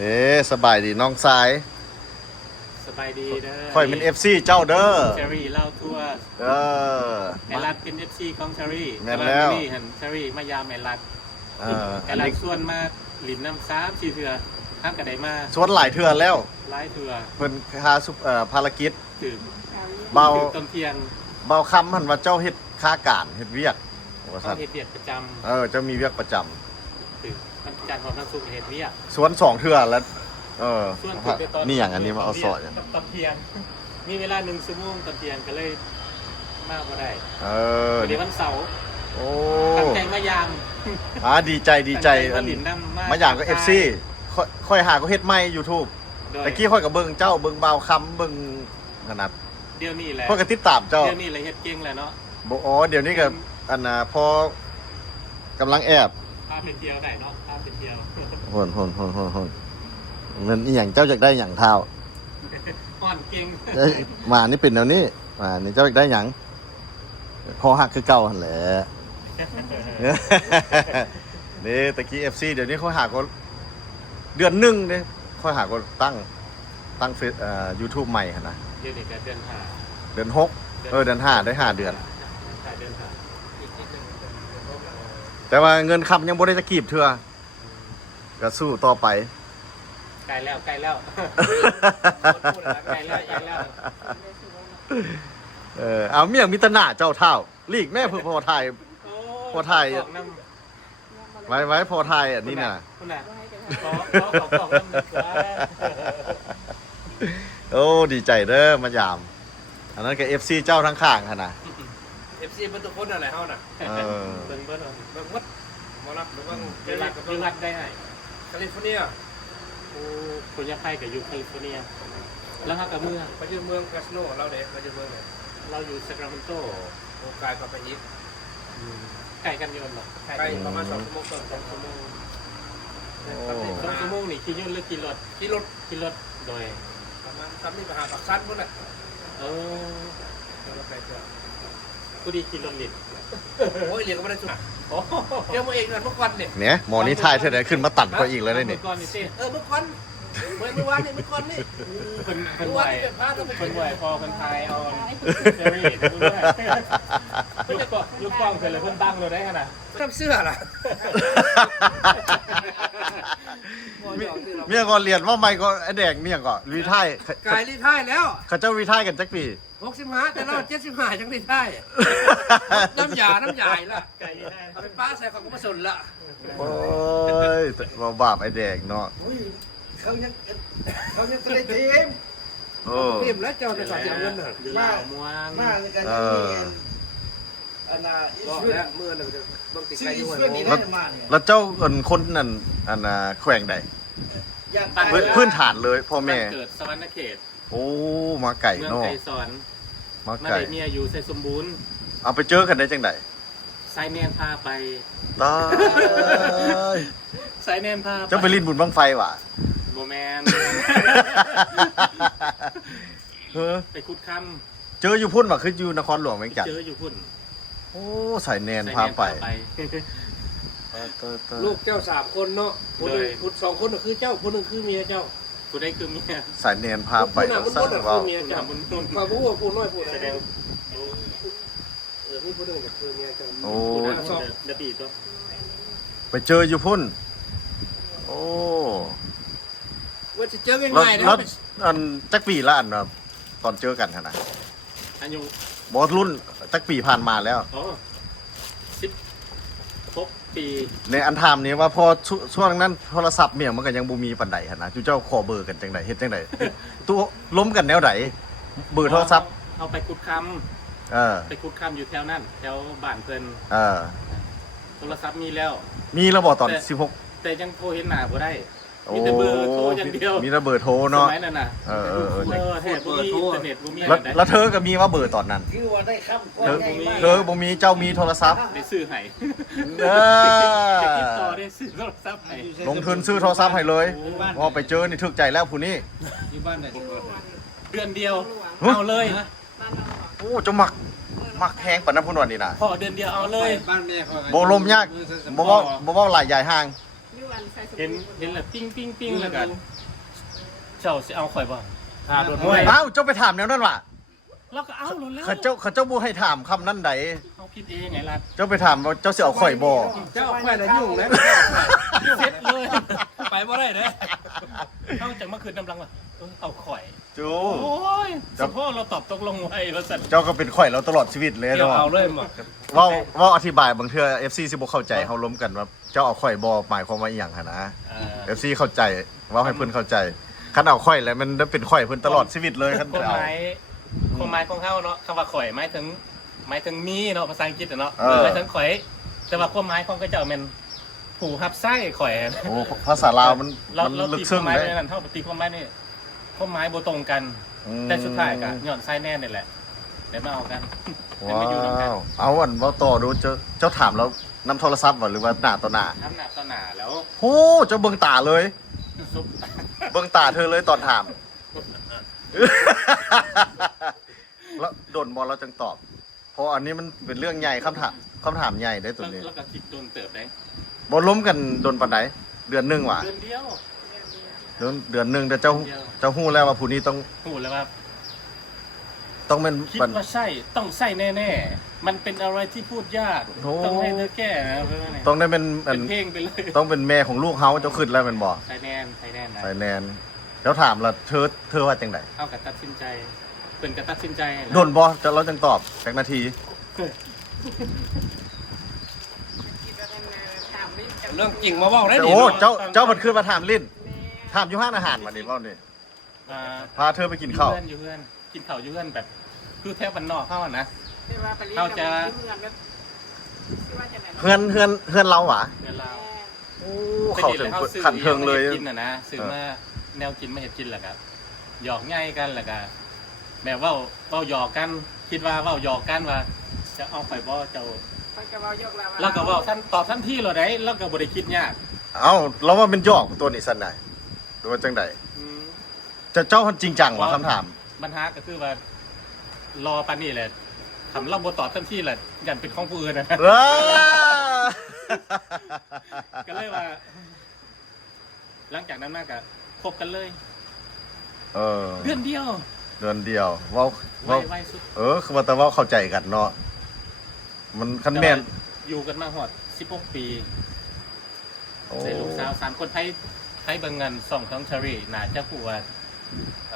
นี่สบายดีน้องสายสบายดีเด้อ ค่อยเป็น FC เจ้าเด้อเชอรี่เล่าทั่วเออไอรัดเป็น FC ของเชอรี่ แม่นแล้ว นี่เห็นเชอรี่มายามไอรัด เออ ไอรัดส่วนมากหลินน้ำซ้ำ4 เทื่อห้ามกระไดมา สวนหลายเทื่อแล้ว หลายเทื่อ เพิ่นหาภารกิจ ถึง เบา ถึงต้นเทียน เบาคำหันว่าเจ้าเฮ็ดค้าการเฮ็ดเวียกว่า ต้ ซั่ อน งเฮ็ดเบียดประจ เจ้ามีเวียกประจำ ำถึงมันจันทร์ของนักสุขเฮ็ดเวียก สวน2เทื่อแล้วส่วนถึงไปตอน นี่อย่างอันนี้มาเอาสอย ตอนเทียนมีเวลา1 ชั่วโมงตอนเทียนก็เลยมากบ่ได้ นี่ เดี๋ยววันเสาร์ โอ้ ตั้งใจมายาม ดีใจตั้งใจ อั มาน หลินน้ำ มาอย่างก็ FC ค่อยหาก็เฮ็ดใหม่ YouTube โดย ตะกี้ค่อยก็เบิ่งเจ้าเบิ่งเบาคำเบิ่งขนาด เดี๋ยวนี้แหละ ค่อยก็ติดตามเจ้า เดี๋ยวนี้เลยเฮ็ดเก่งแหละเนาะ เดี๋ยวนี้ก็อันน่ะพอกำลังแอบ พาไปเที่ยวได้เนาะพาไปเที่ยว โหนมันอีหยังเจ้าอยากได้หยังเท้า อ่อนเก่ง เอ้ยมานี่เป็นแนวนี้มานี่เจ้าอยากได้หยังพอหักคือเก่าหั่นแหละ นี่ตะกี้ FC เดี๋ยวนี้เขาหาก็เดือนหนึงเด้ค่อยหาก็ตั้งเฟซYouTube ใหม่หั่นนะ เดี๋ยวนี้ก็เดือนห้า เดือน6เดือน5ได้5เดือน เดือนห้า แต่ว่าเงินคำยังบ่ได้จะกีบเทื่อก็สู้ต่อไป ใกล้แล้วใกล้แล้วใกล้แล้ว เอาเมี่ยงมิตรหน้าเจ้าเท่าลีกแม่เพื่อพอไทย พอไทย น้ำ ไว้พอไทยอันนี้น่ะ คุณน่ะขอกน้ำหนึ่งกว่า โอ้ดีใจเด้อมายาม อันนั้นก็ FC เจ้าทั้งข้างค่ะนะ FC เป็นตัวคนอะไรเฮาน่ะ เบิ่งเบิ่ง เบิ่งวัดหมอรับหรือว่า เดี๋ยวรัดได้ไง แคลิฟอร์เนีย โอ้คุณยาไพ่กับอยู่แคลิฟอร์เนียแล้วฮักกับเมือง ไปอยู่เมืองคาสโนเราเด้ไปอยู่เมืองไหน เราอยู่ซัคราเมนโต โอ้กายกับไปอีก ไก่กันยนต์หรอ ไกลประมาณ2 ชั่วโมง2 ชั่วโมง 2 ชั่วโมงนี่ขี่ยนต์หรือขี่รถ ขี่รถ ขี่รถโดย ประมาณซ้ำนี่ไปหาปากซันพุ่นน่ะ เออ เราไปเถอะ กูดีขี่รถลิน โอ้ยเรียกก็ไม่ได้สุด โอ้ เรียกมาเองนั่นเมื่อวันเนี่ย เนี่ยหมอนี้ทายเท่าไหร่ขึ้นมาตัดก็อีกแล้วได้นี่ ก่อนนี่สิ เมื่อวันเมื่อวานนี่เมื่อวันนี่ เป็น เมื่อ ไหว วานนี่เป็นพาเราไป เป็นไหวพอเป็นไทยเอาเจอรี่ดูด้วยยุคกล้องเสร็จเลยเพิ่นตั้งเลยได้ขนาด ทำเสื้อล่ะ เมียก็เรียนว่าไม่ก็ไอแดงเมียก็รีไทาย กายรีท้ายแล้ว เขาเจ้ารีไทายกันจักปี 65แต่เรา75จังรีท้ายน้ำยาล่ะ ไก่ได้ เอาไปป้าใส่ของกุศลละ โอ้ยเราบาปไอแดงเนาะ เขายังจะได้ทีม โอ้ เตรียมแล้วเจ้าในก่อนเตรียมเงินน่ะ เหล่าม่วง มากในการ เอ ที่ อ อันน่ะอี บอก สเวน แล้วเมื่อน่ะบางที ชื่ ใคร อ อยู่ อี หัว สเวนนี่ โม ได้มาเนี่ย แล้วเจ้าคนนั่นอันแขวงใด อย่าง พื้นฐานเลยพ่อแม่ เกิดสวรรณเขต โอ้มาไก่ เมือง เนาะ ไก่สอน มา มา ไก่ ได้เมียอยู่ใส่สมบูรณ์ เอาไปเจอกันได้จังได ไซแมนพาไป ตาย ไซแมนพา เจ้าไปลิ้นบุญบังไฟว่ะ โบแมน เฮ้อ ไปคุดค เจออยู่พุ่นว่ะคืออยู่นครหลวงเวียงจันท ำเจ น์ ออยู่พุ่น โอ้สายแนน ไซแม พาไป ลูกเจ้า3 คนเนาะคนหนึ่งคน2 คนน่ะคือเจ้าคนหนึ่งคือเมียเจ้า กูได้คือเมีย สายแนนพาไป ผู้ สร้าง น่ะ ว่า คือเมีย กู เจ้า ทำบุญนุ่น มาผู้ว่าผู้น้อยผู้ แส ใด ดง มีผู้หนึงคือเมียเจ้า โอ้ กูทำเดบีตัว ไปเจออยู่พุ่นโอ้ ว่าจะเจอ แล้ว ง่ายๆนะ แล้วอันจักปีละอันแบบตอนเจอกันขนาด อายุ บอสรุ่นจักปีผ่านมาแล้ว โอ้16 ปี ในอันถามนี้ว่าพอช่วงนั้นโทรศัพท์เมียมันก็ยังบ่มีปานใดหั่นนะจูเจ้าขอเบอร์กันจังไดเฮ็ดจังไดตัวล้มกันแนวใดเบอร์โทรศัพท์ เอาไปคุดค เออ ำไปคุดคำอยู่แถวนั้นแถวบ้านเพิ่น เออ โทรศัพท์มีแล้ว มีแล้วบ่ตอน แต่ยังโทรเห็นหน้าบ่ได้ 16โอ้ มีแต่เบอร์โทรอย่างเดียว มีแต่เบอร์โทร ส เนาะ มัยนั้นน่ะ เออ แทบบ่มีอินเทอร์เน็ตบ่มีอะ แล้ว ไร แล้วเธอก็มีว่าเบอร์ตอนนั้น คือว่าได้ค้ำก้อ เธ น อ ใหญ่มาก เธอบ่มีเจ้ามีโทรศัพท์ ได้ซื้อให้ เอ จะติดต่อ อ ได้ซื้อโทรศัพท์ให้ ลงทุนซื้อโทรศัพท์ให้เลยพอไปเจอนี่ถึกใจแล้วผู้นี้ อยู่บ้านไหน เดือนเดียวเอาเลย โอ้เจะมักแฮงปานนั้นพุ่นว่านี่น่ะ พอเดือนเดียวเอาเลย บ้านแม่เขา บ่ลมยากบ่เว้าหลายใหญ่ห่าง บ เห็นแล้วปิ้งปิ้งปิ้งแล้วกันเจ้าสิเอาข่อยบ่โดนมวย เอ้าเจ้าไปถามแนวนั้นว่ะ แล้วก็เอาโดนแล้ว เขาเจ้าบ่ให้ถามคำนั้นใด เอาคิดเองไงล่ะ เจ้าไปถามว่าเจ้าสิเอาข่อยบ่ เจ้าไปแต่ยุ่งแล้ว เสร็จเลย ไปบ่ได้เด้อ เข้าจากเมื่อคืนกำลังว่าเอาข่อย จู โอ้ยสมพ่อเราตอบตกลงไว้ว่าสัตว์ เจ้าก็เป็นข่อยเราตลอดชีวิตเลย เดี๋ยว เนาะ เอาเลยหมด ว่าอธิบายบางเทื่อ FC สิบ่เข้าใจเฮาล้มกันว่าเจ้าเอาข่อยบ่หมายความว่าอีหยังหั่นนะ FC เข้าใจเว้าให้เพิ่นเข้าใจคันเอาข่อยแล้วมันเป็นข่อยเพิ่นตลอดชีวิตเลยคัน ความ เอา หมายของเขาเนาะคำว่าข่อยหมายถึงมีเนาะภาษาอังกฤษเนาะหมายถึงข่อย แต่ว่าความหมายของก็จะเป็นผูหับไส้ข่อย โอ้ภาษาลาวมัน เรา ลึก ตีค ซึ้ วาง มหมาย เลย ในนั้นเท่าตีความหมายนี่ความหมายโบตรงกัน แต่สุดท้ายก็ย้อนไส้แน่นี่แหละเดี๋ยวมาเอากันเดี๋ยว ว้า มาอยู่ด้วยกัน วเอาอันเว้าต่อดูเจ้าถามแล้วนำโทรศัพท์บ่หรือว่าหน้าต่อหน้า น้ำหนักต่อหนาแล้ว โอ้เจ้าเบิ่งตาเลย ซุป เบิ่งตาเธอเลยตอนถาม แล้วโดนบอลเราจังตอบ เพราะอันนี้มันเป็นเรื่องใหญ่คำถามใหญ่ได้ตัวนี้ แล้วก็คิดโดนเติบได้ บอลล้มกันโดนปันไหนเดือนหนึงว่ะ เดือนเดียว เดือนหนึงแต่เจ้าฮู้แล้วว่าผู้นี้ต้อง พูดแล้วว่า เป็น คิดว่าใช่ต้องใช่แน่ๆมันเป็นอะไรที่พูดยากต้องให้เธอแก้นะเพื่อน ต้องได้เป็น เป็นเพลงไปเลย ต้องเป็นแม่ของลูกเฮาเจ้าขึ้นแล้วเป็นบ่ ไทยแนนนะ ไฟแนนซ์แล้วถามละเธอว่าจังได เข้ากับตัดสินใจเป็นกับตัดสินใจนะ โดนบ่จะเราจังตอบจักนาที เรื่องจริงมาเว้าได้ดิ โอ้เจ้ามันขึ้นมาถามลิ้นถามอยู่ห้านอาหารวันนี้เว้านี่ อ่า พาเธอไปกินข้าว อยู่เพื่อนกินข้าวอยู่เพื่อนแบบคือแทบบ้านนอกเข้าอะนะ เราจะ เฮือนเราหวะ เดี๋ยวเรา โอ้เขาถึงขันเทิงเลย กินนะซื้อมาแนวกินไม่เห็นกินแหละครับหยอกง่ายกันแหละครับแบบว่าหยอกกันคิดว่าหยอกกันว่า จะเอาไปบ่เจ้าแล้วก็ว่าท่านตอบท่านที่เราได้แล้วก็บริคิดยาก เอ้าเราว่าเป็นหยอกตัวนี้สันไหนหรือว่าจังได อืม เจ้าจริงจังวะคำถาม ปัญหาก็คือว่ารอปานนี่แหละทำเราบตอบท่านที่แหละยันเป็นของผู้อื่นนะ ว้า ก็เลยว่า หลังจากนั้นมากก็คบกันเลย เออ เดือนเดียว เดือนเดียวเว่า ไวสุด คือว่าแต่ว่าเข้าใจกันเนาะมันคันแม่น แต่ว่าอยู่กันมาหอด16 ปี โอ้ ได้ลูกสาว3 คนไทยเบิ่งเงินส่งของเชอรี่น่าจะผู้ว่า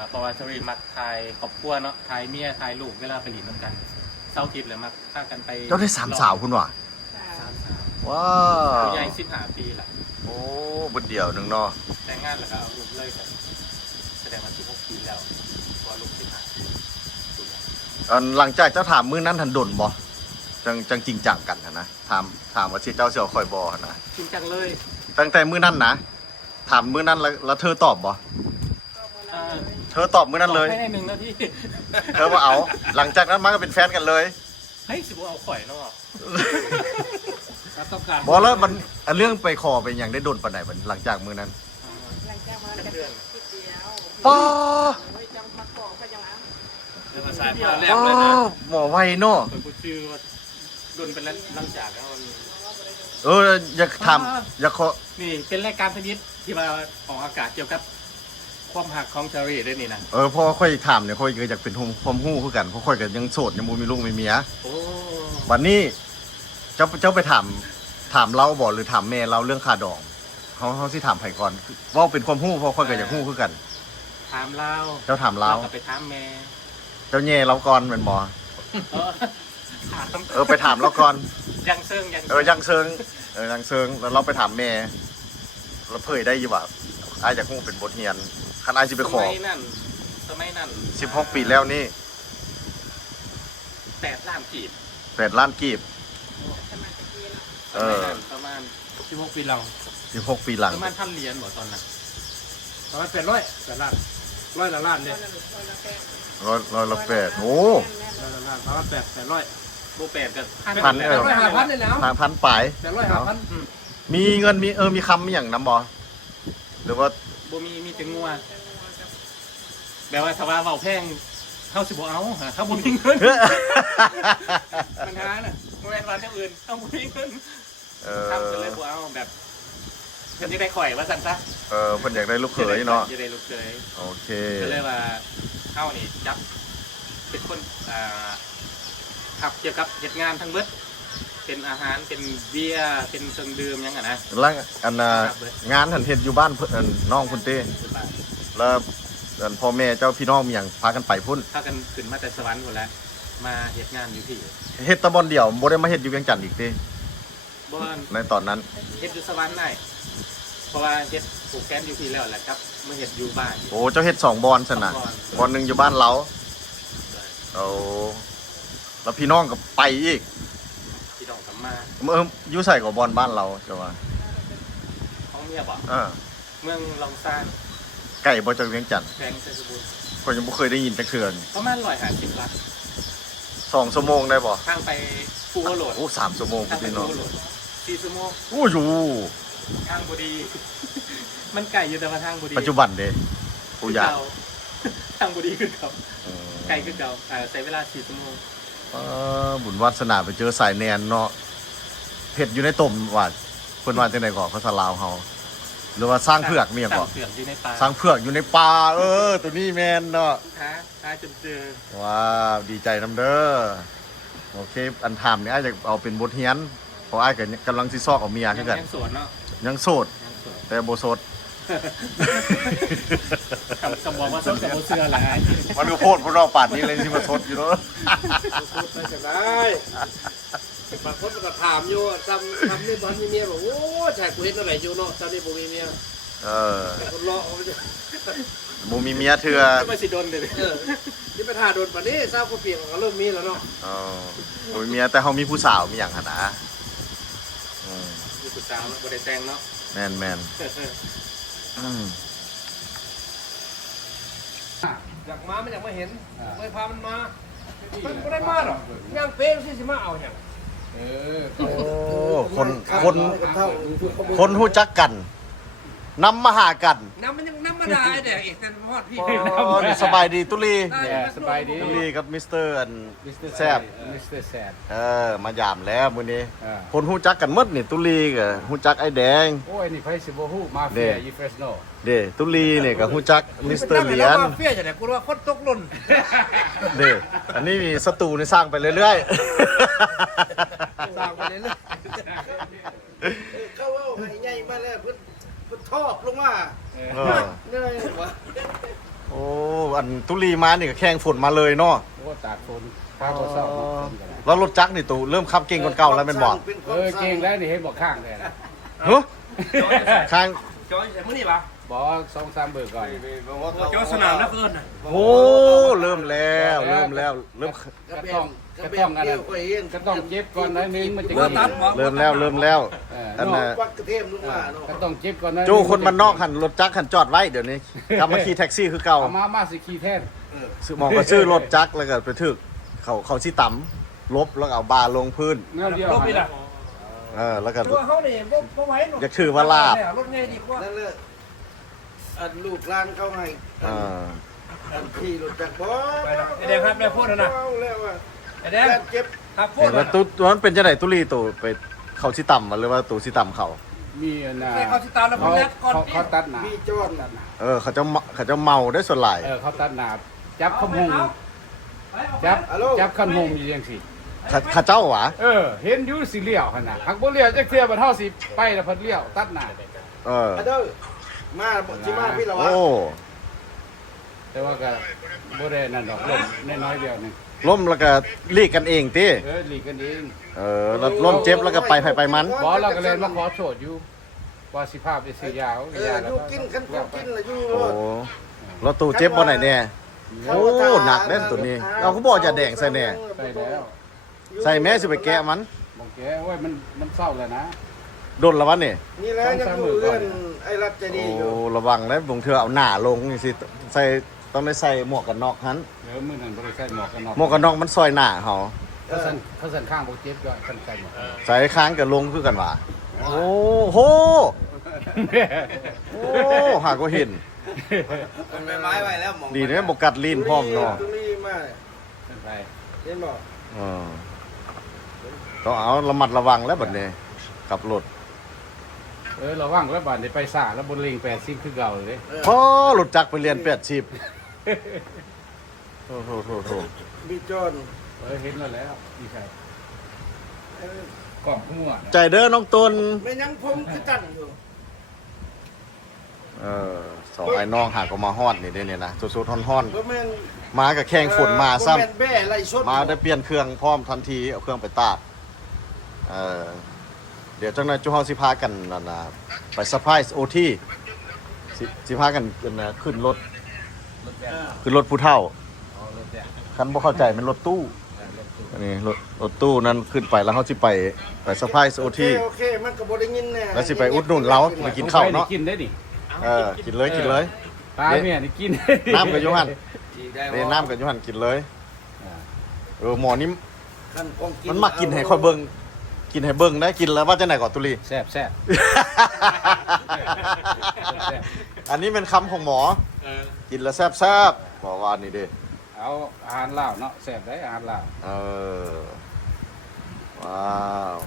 เพราะว่าเชอรี่มักถ่ายครอบครัวเนาะถ่ายเมียถ่ายลูกเวลาไปหลีนน้ำกันเสาร์อาทิตย์เลยมักพากันไป เจ้าได้สามสาวคุณวะ สามสาว ว้า ผู้ ว ใหญ่15 ปีละ โอ้บุญเดียวหนึ่งเนาะ แต่งงานแล้วก็เอาลูกเลยกันแสดงว่า16 ปีแล้วเพราะว่าลูก15 ปี อันหลังจากเจ้าถามมื้อนั้นทันดนบ่จังจริงจังกันนะถามว่าสิเจ้าเสี่ยวคอยบ่นะ จริงจังเลย ตั้งแต่มื้อนั้นนะถามมื้อนั้นแล้วเธอตอบบ่ อ่า เธอตอบมื้อนั้นเลย ให้ได้1 นาที เธอว่าเอา หลังจากนั้นมาก็เป็นแฟนกันเลย เฮ้ยสิบเอาข่อยเนาะ ต้องการ บอแล้วมันอันเรื่องไปขอเป็นอย่างได้โดนปานไหนมันหลังจากมื้อนั้น หลังจากมาจะคิดเดียว ป้า โอ้ยจะมาขอก็ยังนะ ภาษาแรก ป้า เลยนะ หมอไวเนาะ เป็นผู้ชื่อว่าโดนเป็นหลังจากแล้วมัน อยากทำอยากขอ นี่เป็นรายการชนิดที่มาออกอากาศเกี่ยวกับความหักของเชอรี่ด้วยนี่นะ พอค่อยถามเนี่ยค่อยก็อยากเป็นความฮู้คือกันเพราะค่อยก็ยังโสดยังบ่มีลูกมีเมีย โอ้ วันนี้เจ้าไปถามเราบ่หรือถามแม่เราเรื่องค่าดองเขาสิถามไผก่อนว่าเป็นความฮู้เพราะค่อยก็อยากฮู้คือกัน ถามเรา เจ้าถามเรา ก็ไปถามแม่ เจ้าแย่เราก่อนแม่นบ่ เออถาม ไปถามเราก่อน ยังเซิงยัง ยังเซิงยังเซิงแล้วเราไปถามแม่เราเผยได้อยู่ว่าอ้ายอยากฮู้เป็นบทเรียนคันอ้ายสิไปขอ สมัยนั้น 16 ปีแล้วนี่ 8 ล้านกีบ 8 ล้านกีบ จะมาตะกี้เนาะ เออ ประมาณ 16 ปีหลัง 16 ปีหลัง ประมาณ1,000 เหรียญบ่ตอนนั้น ประมาณ800ล้าน100ละล้านเนี่ย ร้อยละแปดโอ้ 100ละล้านประมาณ800 โบ8กับ พัน 5,000เลยแล้ว พันปลาย 800 5,000 มีเงินมีคำมีอย่างน้ำบ่หรือว่า โบมีถึงงัวแบบว่าถ้าว่าเว้าแพงเข้าสิบ่เอาหาเข้าบ่มีเงิน ปัญหาน่ะโมเมนต์วันอย่างอื่นเอาบ่มีเงินทำจะเลยบ่เอาแบบ เพิ่นจะได้ข่อยว่าซั่นซะ เพิ่นอยากได้ลูกเขยเนาะ จะได้ลูกเขย โอเค ก็เลยว่าเฮานี่จับเป็นคนขับเกี่ยวกับเฮ็ดงานทั้งเบิดเป็นอาหารเป็นเบียร์เป็นเครื่องดื่มหยังอ่ะนะ แล้วอันงานหันเฮ็ดอยู่บ้านเพิ่นน้องคุณเต้แล้วอันพ่อแม่เจ้าพี่น้องมีหยังพากันไปพุ่น ถ้ากันขึ้นมาแต่สวรรค์หมดแล้วมาเฮ็ดงานอยู่ที่ เฮ็ดแตะบอนเดียวบ่ได้มาเฮ็ดอยู่เวียงจันทน์อีกติ บ่ ในตอนนั้น เฮ็ดอยู่สวรรค์ได้เพราะว่าเฮ็ดปลูกแก้มอยู่ที่แล้วแหละครับมาเฮ็ดอยู่บ้าน โอ้เจ้าเฮ็ด2บอนซั่นน่ะบอนหนึงอยู่บ้านเราโอ้แล้วพี่น้องก็ไปอีก ที่ดอกกำมา อยู่ไสก็บอนบ้านเราเจ้าว่า ห้องเมียบ่ เออ เมืองลองซาน ไก่บ่จากเวียงจันทน์ แขวงเพชรบูรณ์ ก็ยังบ่เคยได้ยินจักเทื่อนี่ ประมาณ150ลัก 2ชั่วโมงได้บ่ ทางไปภูหัวโหลด โอ้3ชั่วโมง ทางไป พี่ ภู น้อง หัวโหลด4ชั่วโมง โอ้อยู่ ทางบ่ดี มันไกลอยู่แต่ว่าทางบ่ดี ปัจจุบันเด้ผู้ยาก ทางบ่ดีคือเขาไกลคือเขาใช้เวลา4ชั่วโมง บุญวาสนาไปเจอสายแนนเนาะเผ็ดอยู่ในต้มว่าเพิ่นว่าจังได๋ก่อภาษาลาวเฮาหรือว่าสร้างเผือกมีหยัง สร้า ก่ งเผือกอยู่ในป่า สร้างเผือกอยู่ในป่าตัวนี้แม่นเนาะ หาจนเจอ ว้าวดีใจนำเด้อโอเคอันถามนี่อ้ายจะเอาเป็นบทเรียนเพราะอ้ายก็กำลังสิซอกเอาเมียคือกัน ยังสวนเนาะ ยังโสด ยังสวน แต่บ่โสด คำบอกว่าส้มกับโบเสื้ออะไร มันก็โพดพุ่นเนาะป่านนี้เลยสิมาโสดอยู่เนาะ พูดไปจะได้บางคนก็ถามอยู่ทำนี่บอลมีเมียบอกโอ้ใช่กูเห็นอะไรอยู่เนาะทำนี่ผมมีเมีย แต่คนรอเขาไม่ได้ บ่มีเมียเทื่อ ไม่สิโดนเลย นี่ไปถ่าโดนป่านนี้ทราบก็เปลี่ยนก็เริ่มมีแล้วเนาะ บ่มีเมียแต่เฮามีผู้สาวมีหยังหั่นนะอืม มีสุดสาวเนาะบริแตงเนาะ แม่นอืม อยากมามันอยากมาเห็นเลยพามันมามันไม่ได้มาหรอกย่างเป้งสิมาเอาอย่าง โอ้คนฮู้จักกันนำมาหากัน น้ำมันยังน้ำมาได้แต่เอกแต่พอดพี่ นี่สบายดีตุลี สบายดี ตุลีกับมิสเตอร์แซบ มิสเตอร์แซด มายามแล้วมื้อนี้คนฮู้จักกันหมดนี่ตุลีก็ฮู้จักไอ้แดง โอ้ยนี่ไฟสิบ่ฮู้มาเฟียอยู่เฟรสโน เด้ตุลีนี่ก็ฮู้จักมิสเตอร์เหรียญ เฟี้ยจะไหนกูว่าคนตกหล่น เด้อันนี้มีศัตรูนี่สร้างไปเรื่อย สร้างไปเรื่อย เขาเอาให้ใหญ่มาแล้วเพิ่นทอบลงมา ๆเออ เหนื่อยวะ โอ้อันตุลีมานี่ก็แข่งฝนมาเลยเนาะ โอ้ตากฝนข้าวบ่เศร้าเนาะ แล้วรถจักรนี่ตูเริ่มขับเก่งกว่าเก่าแล้วแม่นบ่ เก่งแล้วนี่เห็นบ่ข้างเลยนะ ฮะข้าง จอยแต่มื้อนี้ปะ บ่2-3เบิกก่อน จอยสนามนักเอิญน่ะ โอ้เริ่มแล้วเริ่ม ก็ต้องอันนั้นก็ต้องเจ็บก่อนหน่อยนึงมันจะ เริ่มแล้วอันน่ะ วัดกระเทียมลงมาเนาะก็ต้องเจ็บก่อนหน่อย โจ้คนมันนอกหันรถจักรหันจอดไว้เดี๋ยวนี้กลับมาขี่แท็กซี่คือเก่า เอามาสิขี่แทน ซื้อหมองก็ซื้อรถจักรแล้วก็ไปถึกเขาสิต่ำลบแล้วก็เอาบาร์ลงพื้น แนวเดียว รถนี่ล่ะ แล้วก็ ตัวเขานี่บ่ไหวหรอก อยากถือว่าลาบ รถไงดีกว่า นั่นแหละอันลูกหลานเขาให้ อ่า อันขี่รถจักรบ่ ไอ้แดงครับแม่พูดนะ เอาแล้วว่า ไอ้แดง เจ็บ ครับพูด แล้วตัวนั้นเป็นจังได๋ตุลีตัวไปเขาสิต่ำมาหรือว่าตัวสิต่ำเขา มีอันน่ะ เขาสิตามแล้วผมแรกก่อน เขาตัดหน้ามีจอนตัดหน้า เขาจะเมาได้ส่วนหลาย เขาตัดหน้าจับขมงจับขันหงอยู่จังซี่ เขาเจ้าหวะ เห็นอยู่สิเลี้ยวหั่นน่ะหักบ่เลี้ยวจักเทื่อบัดเฮาสิไปแล้วเพิ่นเลี้ยวตัดหน้า เด้อมาสิมาพี่ละวะ โอ้ แต่ว่าก็บ่ได้นั่นดอกลมน้อยๆเดียวนึง ล้มแล้วก็ลีกกันเองติ หลีกกันเอง แล้วล้มเจ็บแล้วก็ไปไผไปมัน บ่เราก็เลยมาขอโทษอยู่ว่าสิพาไปซื้อยาเอายาแล้ว อยู่กินกันกูกินละอยู่ โอ้แล้วตัวเจ็บบ่ไหนแน่โอ้หนักแน่นตัวนี้เอาเขาบอกจะแดงใส่แน่ ใส่แล้ว ใส่แม่สิไปแกะมัน บ่แกโอ้ยมันเศร้าแล้วนะ โดนละวันนี่ นี่แหละยังอยู่เอื้อนไอ้รัฐจะดีอยู่ โอ้ระวังนะบางเทื่อเอาหน้าลงนี่สิใส่ต้องได้ใส่หมวกกันน็อกหัน มื้อนั้นบ่ได้ใส่หมวกกันน็อก หมวกกันน็อกมันซอยหน้าเขา เขาสั่นข้างบ่เจ็บก็สั่นใส่หมวก ใส่ค้างกับลงคือกันว่าโอ้โหโอ้หากว่าเห็น มันไม้ไว้แล้วหมอง ดีนะบกัดลีนพร้อมเนาะ ตรงนี้มา สั่นไป เห็นบ่ ต้องเอาระมัดระวังแล้วบัดนี้กับรถ ระวังแล้วบาดนี้ไปซ่าแล้วบนเลง80คือเก่าเลย พอหลุดจักรไปเรียน80โถ พี่จอน เห็นแล้วดีใช่กล่องมั่ว ใจเด้อน้องตุน ไม่ยังผมคือตั้งอยู่ สองไอ้น้องหากออกมาฮอดนี่เด้เนี่ยนะสุดๆฮ้อน บ่แม่น ๆมากับแข่งฝนมาซ้ำ บ่แม่นแบ่ไล่ชด มาได้เปลี่ยนเครื่องพร้อมทันทีเอาเครื่องไปตากเดี๋ยวจังนั้นจุเฮาสิพากันนั่นน่ะไปเซอร์ไพรส์โอทีสิพากันขึ้นรถผู้เฒ่าคันบ่เข้าใจมันรถตู้อันนี้รถตู้นั้นขึ้นไปแล้วเฮาสิไปเซอร์ไพรส์โอที โอเคมันก็บ่ได้ยินแน่ แล้วสิไปอุดหนุนเราไปกินข้าวเนาะ กินได้ดิ กินเลย ตายเมียนี่กิน น้ำกับยูฮันนี่น้ำกับยูฮันกินเลยหมอนี่ คันของ มันมักกินให้ค่อยเบิ่งกินให้เบิ่งได้กินแล้วว่าจะไหนก่อนตุลี แซ่บ อันนี้เป็นคำของหมอ กินแล้วแซ่บๆบอกว่านี่เด้ เอาอาหารลาวเนาะแซ่บได้อาหารลาว ว้าว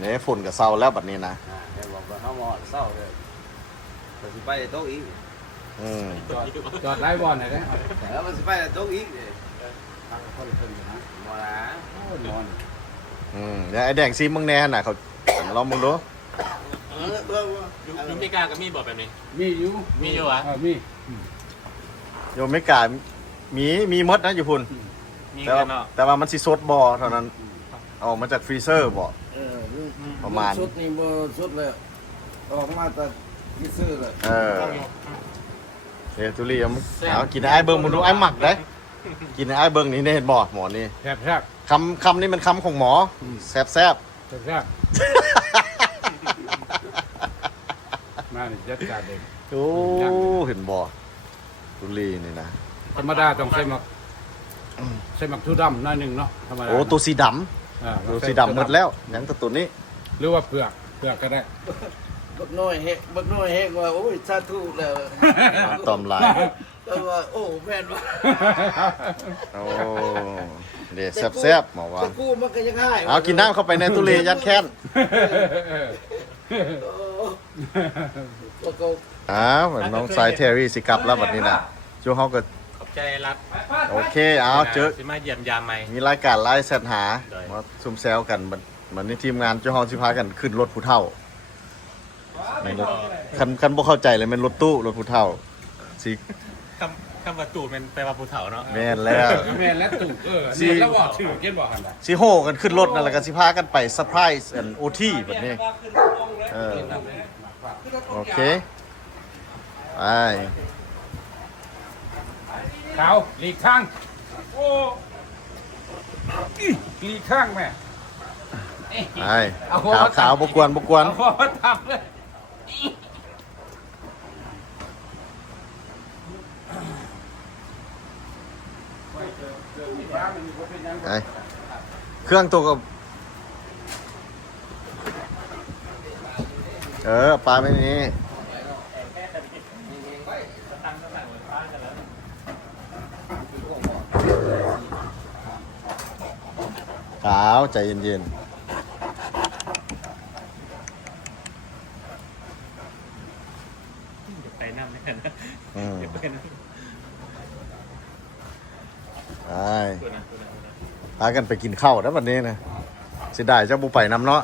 เนี่ยฝุ่นกับเซาแล้วบัดนี้นะ แต่บอกว่าเฮาหมอเศร้าเด้อก็สิไปโต๊ะอีก จอดไล่บอลหน่อยได้ แล้วมันสิไปโต๊ะอีกเด้ ทางคนอยู่นะ หมอนะ โอ้ยนอน เดี๋ยวไอ้แดงซีมึงแน่น่ะเขาลองมึงดู อยู่อเมริกาก็มีบอกแบบนี้ มีอยู่ มีอยู่วะ มี โยมไม่กล้ามีมดนะอยู่พุ่น มี แต่ กั ว่าน เนาะ แต่ว่ามันสิสดบ่เท่านั้นเอามาจากฟรีเซอร์บ่ ประมาณ ชุดนี้บ่ชุดเลยออกมาแต่ที่ซื้อเลย เดี๋ยวตุลีเอากินไอ้เบิ้งมึงดูไอ้หมักได้กินไอ้เบิ้งนี่ได้เห็นบ่หมอนี่ แซ่บ คำนี้มันคำของหมอแซ่บ แซ่บมานี่จัดการเอง โอ้เห็นบ่ตุลีนี่นะ ธรรมดาต้องใส่หมักทุดำหน่อยหนึงเนาะธรรมดา โอ้ตัวสีดำตัวสีดำหมดแล้วยังแต่ตัวนี้ หรือว่าเผือกก็ได้ บักน้อยเฮกว่าโอ้ยสาธุแล้ว ตอมลาย ก็ว่าโอ้แม่นว่า โอ้เดี๋ยวแซ่บๆหมอว่า แต่กูมันก็ยังง่าย เอากินน้ำเข้าไปในตุลียัดแค้น แล้วก็ เหมือนน้องสายเทอรี่สิกลับแล้วแบบนี้นะช่วงเขาก็ ขอบใจรัก โอเคเอาเจอ สิมาเยี่ยมยามใหม่ มีรายการไล่แซดหา ได้ มาซุ่มแซวกันมันนี่ทีมงานเจ้าฮองสิพากันขึ้นรถผู้เฒ่าในรถคันบ่เข้าใจเลยมันรถตู้รถผู้เฒ่าสิ คำว่าตู่เป็นไปว่าภูเถาเนาะ แม่นแล้ว แม่นและตุ่เนี่ยแล้วบอกชื่อเขียนบอกหั่นน่ะ สิโฮกันขึ้นรถนั่นแหละก็สิพากันไปเซอร์ไพรส์อันโอทีแบบนี้โอเคไป ขาวหลีกข้างโอ้หลีกข้างแม่ ไปขาวบกวน เอาพ่อมาทำเลย ไปเครื่องตัวกับปลาไม่นี้ขาวใจเย็นๆ ไปนั่งไม่กันนะ ไป พากันไปกินข้าวแล้ววันนี้นะเสียดายเจ้าบุไปน้ำเนาะ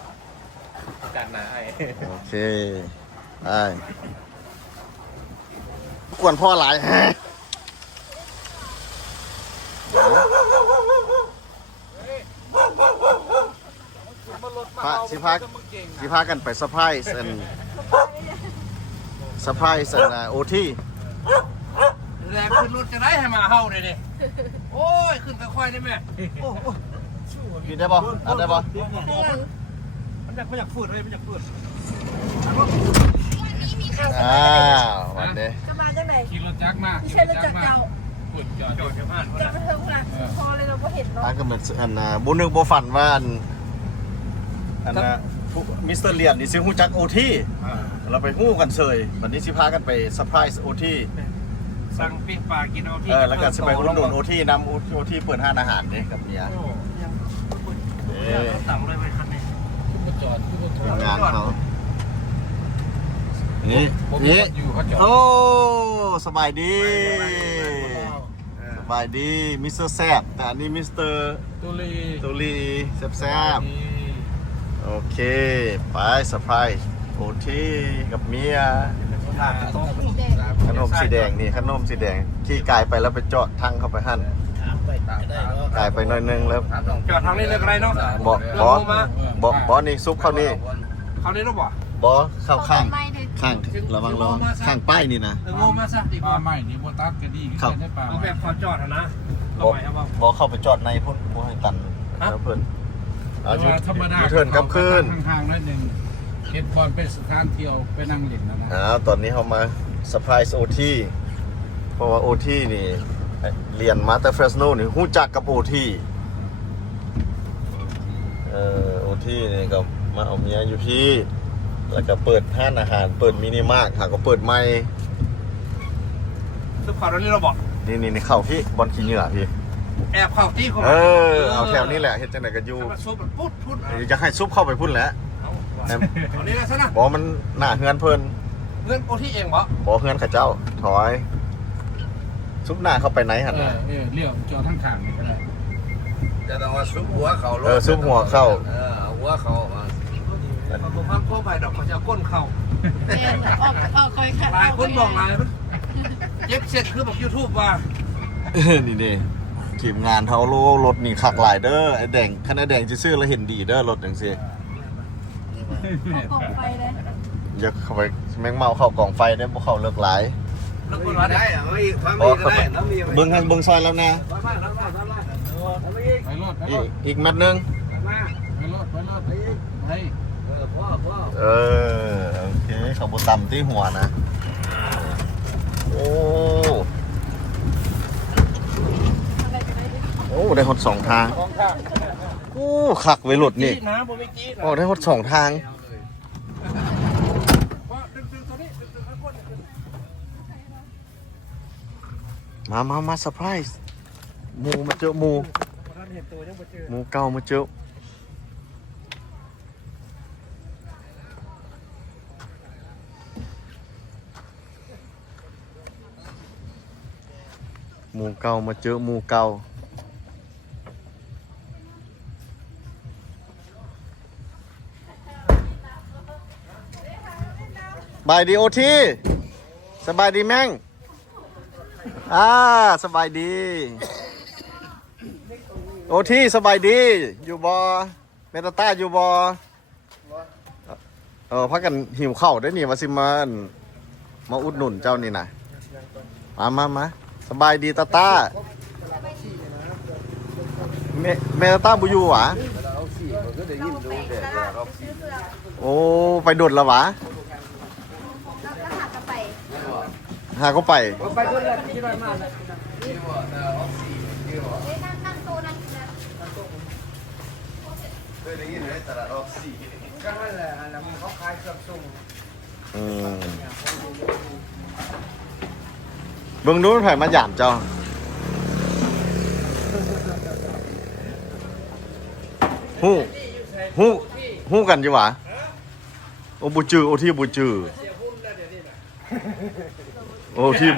จานหนาไอ้ โอเคไปกวนพ่อหลายสิพากันไปเซอร์ไพรส์โอที แรงขึ้นรถจะได้ให้มาเฮาเลยดิโอ้ยขึ้นค่อยๆได้ไหม กินได้ป่ะอันได้ป่ะ มันอยากฝืดเลยมันอยากฝืด วันนี้ จะมาจากไหน ขี่รถจักรมา ไม่ใช่รถจักรเก่า ฝุ่นจอด เดี๋ยวผ่าน จะมาเทิงหลังพอเลยเราก็เห็นเนาะ พากันเหมือนบุนึกบุฝันว่าอันมิสเตอร์เลียนนี่ซื้อหูจักโอทีเราไปหู้กันเฉยวันนี้สิพากันไปเซอร์ไพรส์โอที สั่งปิ้งปลากินเอาที่ แล้วก็สิไปอุดหนุนโอทีนำโอทีเปิดห้านอาหารเด้กับเมีย ต่ำเลยไหมคันนี้ จอด เป็นงานเขา นี่นี่ อยู่เขาจอด โอ้สบายดีสบายดีมิสเตอร์แซบแต่อันนี้มิสเตอร์ ตุลี ตุลีแซบๆโอเคไปเซอร์ไพรส์โอทีกับเมีย สีแดง ขนมสีแดงนี่ขนมสีแดงขี่กายไปแล้วไปเจาะทางเข้าไปหั่นกายไปหน่อยนึงแล้ว จอดทางนี้เลยก็ได้เนาะ บอกนี่ซุปเข้านี่ เขานี้รู้ป่ะ บอเข้าข้าง ไม่เลย ข้างระวังร้องข้างป้ายนี่นะ โง่มาซะดีก ปลา ว่า ใหม่นี่โบตัสก็ดี ครับ ได้ปลา เอา ให แบ ม่ บขอจอดนะ บ เอา อก ใหม่ครับว่า บอกเข้าไปจอดในพุ่นผู้ให้ตันแล้วเพิ่นเอาอยู่ ธรรมดา ยูเทิร์นกลับคืน ห่างๆหนิดนึงเก็บบอลเป็นสถานเที่ยวไปนั่งเล่นนะ ตอนนี้เขามาเซอร์ไพรส์โอทีเพราะว่าโอทีนี่เรียนมาแต่เฟรสโนนี่ฮู้จักกับโอทีโอทีนี่ก็มาเอาเมียอยู่พี่แล้วก็เปิดห้านอาหารเปิดมินิมาร์ทหาก็เปิดใหม่ ซุปขาวนี้เราบอก นี่เข้าพี่บอลขี้เหงื่อพี่ แอบเข้าที่เขา เอาแถวนี้แหละเฮ็ดจังได๋ก็อยู่ ซุปมันปุ๊ดปุ๊ด อยากให้ซุปเข้าไปพุ่นแหล้ว ตอนนี้นะซะนะ บอกมันหน้าเฮือนเพิ่น เพื่อนโอที่เองบ่ บอกเฮือนเขาเจ้าถอย ซุปหน้าเข้าไปไหนหั่นน่ะ เลี้ยวจอทั้งข้างนี่ก็ได้ จะต้องว่าซุปหัวเขา ซุปหัวเข้า เอาหัวเขามา ผมพักโค้ไปดอกเขาจะก้นเข่า แดงออกคอยขัด หลายคนบอกหลายมันเย็บเสร็จคือบอกยูทูบว่า นี่ดิทีมงานเขาโลรถนี่คักหลายเด้อไอ้แดงคันไอ้แดงซื่อๆแล้วเห็นดีเด้อรถจังซี่ กองไฟเลย อย่าเข้าไปแมงเมาเข้ากองไฟได้บ่เข้าเลิกหลาย แล้วคนว่า ได้ ได้ เอาอีกความมีก็ได้น้ำมี เบิ่งให้เบิ่งซอยแล้วนะ ไปรถไปรถ อีกแมตช์หนึง ไปรถไป โอเคเขาบ่ต่ำที่หัวนะโอ้ อะไรกันได้ดิ โอ้ได้ฮอด2ทางโอ้คักไว้รถนี่ นะผมไม่จี้นะ โอ้ได้ฮอด2ทาง ว่าดึงตัวนี้ดึงข้างบน มาเซอร์ไพรส์หมูมาเจอหมู ท่านเห็นตัวยังไม่เจอ หมูเก่ามาเจอหมูเก่ามาเจอหมูเก่าบายดีโอทีสบายดีแม่งสบายดีโอทีสบายดีอยู่บอเมตาต้าอยู่บอพักกันหิวข้าวได้นี่มาสิมาอุดหนุนเจ้านี่นะมาสบายดีตาต้าเมตาต้าบุยูหวะโอ้ไปโดดละหวะ แล้วหักกันไป หาก็ไป ไปคนละที่ร้อยมาเลย นั่งโตนั่งนะ เคยได้ยินไหมตลาดออกสี ก็นั่นแหละแล้วมันเขาขายเครื่องส่ง เบิ่งดูมันไผมาหยามเจ้าฮู้กันอยู่หวะโอบูจือโอที่บูจือโอที่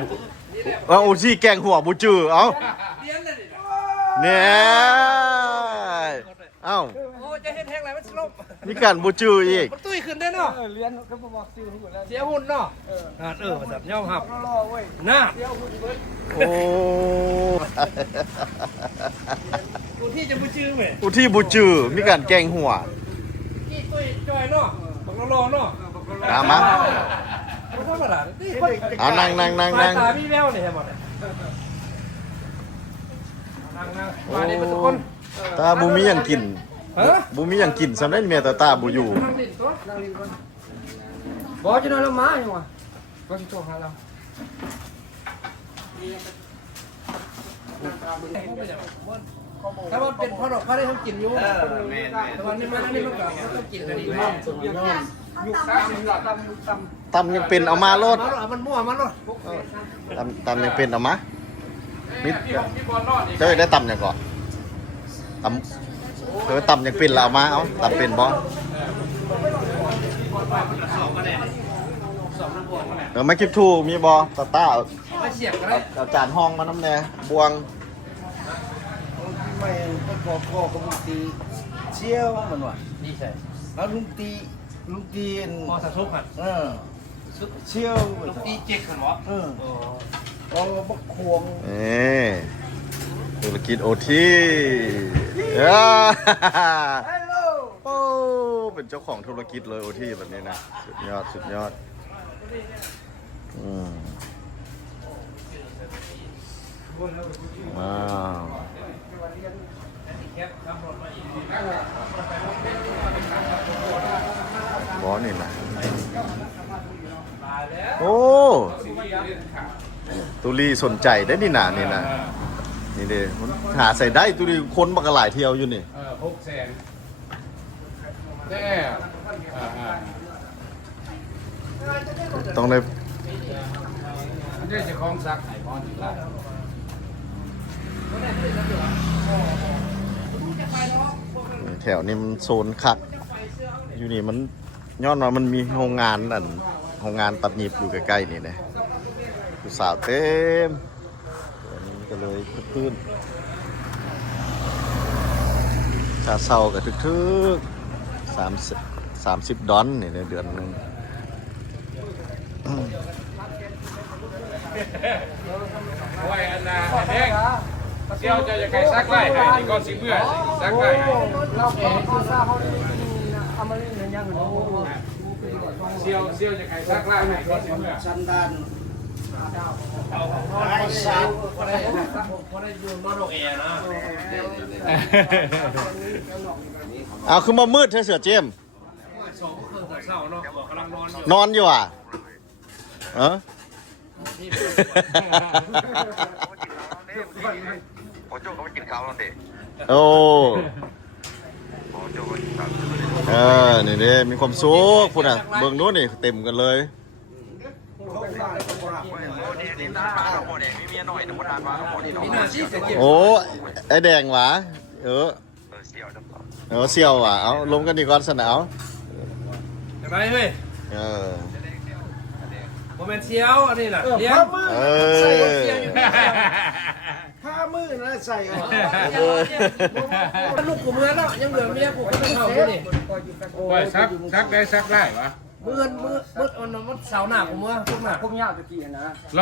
โอที่แกงหัวบูจือเอ้า เลี้ยนเลยดิ เนี่ยเอ้า โอ้จะเห็นแห้งไรมันสลบ มีการบูจืออีก มันตุ้ยขึ้นได้เนาะเลี้ยนก็บอกซิวหุ่นแล้วเสียหุ่นเนาะแบบย่อมหับน่า โอ้ กูที่จะมาชื่อไหม โอที่บูจือมีการแกงหัว ที่ตุ้ยจอยเนาะบักรอเนาะ มา ไม่ธรรมดา เอานั่ง ตาพี่แววเนี่ยใช่ไหมนั่งมาดิทุกคน ตาบูมีหยังกิน ฮะ บูมีหยังกินสำได้เมียตาบูอยู่ นั่งดินตัวนั่งดินก่อนบอกจะนอนละม้าอยู่วะก็จะโทรหาเราถ้ามันเป็นพอดอกพระได้ต้องกินอยู่แต่วันนี้มันก็ต้องกินกันดีมากยุคตำ ตำยังเป็นเอามาโลด มันมั่วมันเนาะ ตำยังเป็นเอามามิดเจ้าได้ตำยังก่อนตำตำยังเป็นแล้วเอามาเอาตำเป็นบ่ สองกันเนี่ยสองน้ำ ไม่คลิปทูมีบอตาต้า ไม่เสียบก็ได้ เอาจานห้องมาน้ำแน่บวง ไม่ไปขอกับลุงตีเชี่ยวมันว่ะ นี่ใช่ แล้วลุงตีน มอสทุกครับ เชี่ยว ลูกตีเจ๊กเหรอ เอาบักควง ธุรกิจโอทีโอ้เป็นเจ้าของธุรกิจเลยโอทีแบบนี้นะสุดยอดสุดยอดว้าวบอสนี่นะโอ้ตุลีสนใจได้นี่นานี่นะนี่เด้มันหาใส่ได้ตุลีคนบักหลายเที่ยวอยู่นี่ 600,000แน่ต้องได้ มันจะคล้องซักไหนพอนถึงละ แถวนี้มันโซนคักอยู่นี่มันย้อนว่ามันมีโรงงานโรงงานตัดหนีบอยู่ใกล้ๆนี่นะผู้สาวเต็มตัวนี้ก็เลยขึ้นชาเศร้ากับทึกๆ30 ดอลนี่ในเดือนหนึง โอ้ยอันน่ะเด็กเสี่ยวจะใครซักไล่ให้นี่ก็สิเมื่อซักไล่ให้เสี่ยวจะใครซักไล่ให้ก็สิเมื่อ สันดาน ไอ้สาวพอได้อยู่มอโนเอนะ เอาคือมามืดเธอเสือเจมส์ สองเครื่องหัวเศร้าเนาะบอกกำลังนอนอยู่ นอนอยู่อ่ะโจ้ก็ไม่กินข้าวแล้วเด็ก โอ้ โจ้ก็กินข้าว นี่เด้มีความสุขพุ่นอ่ะเบิ่งนู้นนี่เต็มกันเลย โอ้เด็กนี่ตาโอ้เด็กมีเมียหน่อยแต่คนทานมาโอ้เด็ก นี่น่าชี้เสียเกียรติ โอ้ไอแดงหวะเสี่ยวจัง เสี่ยวว่ะเอาลงกันดีก่อนสนาว เห็นไหมเฮ้ย อ โมเมนต์เชียวอันนี้น่ะเลี้ยง ใส่ผ้ามือนะใส่ ลูกกูเมื่อแล้วยังเหลือเมียกูก็ต้องเข้าอยู่นี่ โอ้ยซักได้ซักไล่วะ มือมันเสาหน้ากูเมื่อพวกหน้าพวกเงาตะกี้นะ เ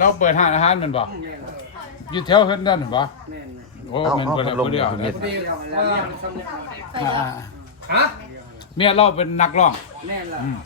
ราเปิดห้างอาหารแมันบ่อยู่แถวเฮ็ดนั่นบ่โอ้มันบ่ได้บ่ได้เอาเนี่ย ฮะ เมียเราเป็นนักร้อง แน่นละ อืม